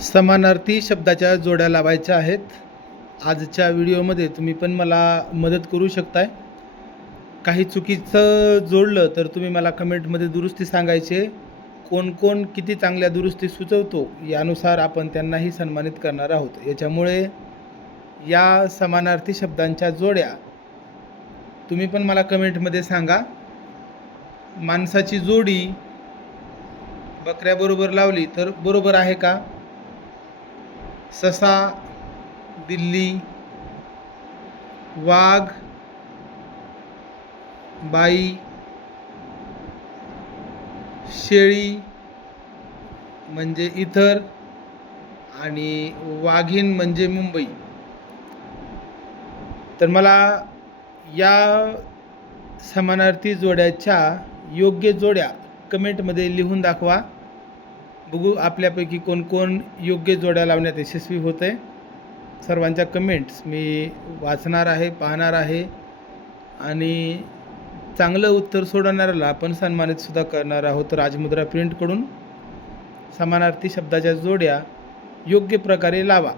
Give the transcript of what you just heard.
समानार्थी शब्दाच्या जोड्या लावायच्या आहेत. आजच्या व्हिडिओमध्ये तुम्ही पण मला मदत करू शकताय. काही चुकीचं जोडलं तर तुम्ही मला कमेंटमध्ये दुरुस्ती सांगायचे. कोण कोण किती चांगल्या दुरुस्ती सुचवतो यानुसार आपण त्यांनाही सन्मानित करणार आहोत. याच्यामुळे या समानार्थी शब्दांच्या जोड्या तुम्ही पण मला कमेंटमध्ये सांगा. माणसाची जोडी बकऱ्याबरोबर लावली तर बरोबर आहे का? ससा, बिल्ली, वाघ, बाई, शेळी म्हणजे इतर आणि वाघीण म्हणजे मुंबई. तर मला या समानार्थी जोड्याच्या योग्य जोड्या कमेंटमध्ये लिहून दाखवा. बघू आपल्यापैकी कोण कोण योग्य जोड्या लावण्यात यशस्वी होते. सर्वांच्या कमेंट्स मी वाचणार आहे, पाहणार आहे आणि चांगलं उत्तर सोडवणाऱ्याला आपण सन्मानितसुद्धा करणार आहोत. राजमुद्रा प्रिंटकडून समानार्थी शब्दाच्या जोड्या योग्य प्रकारे लावा.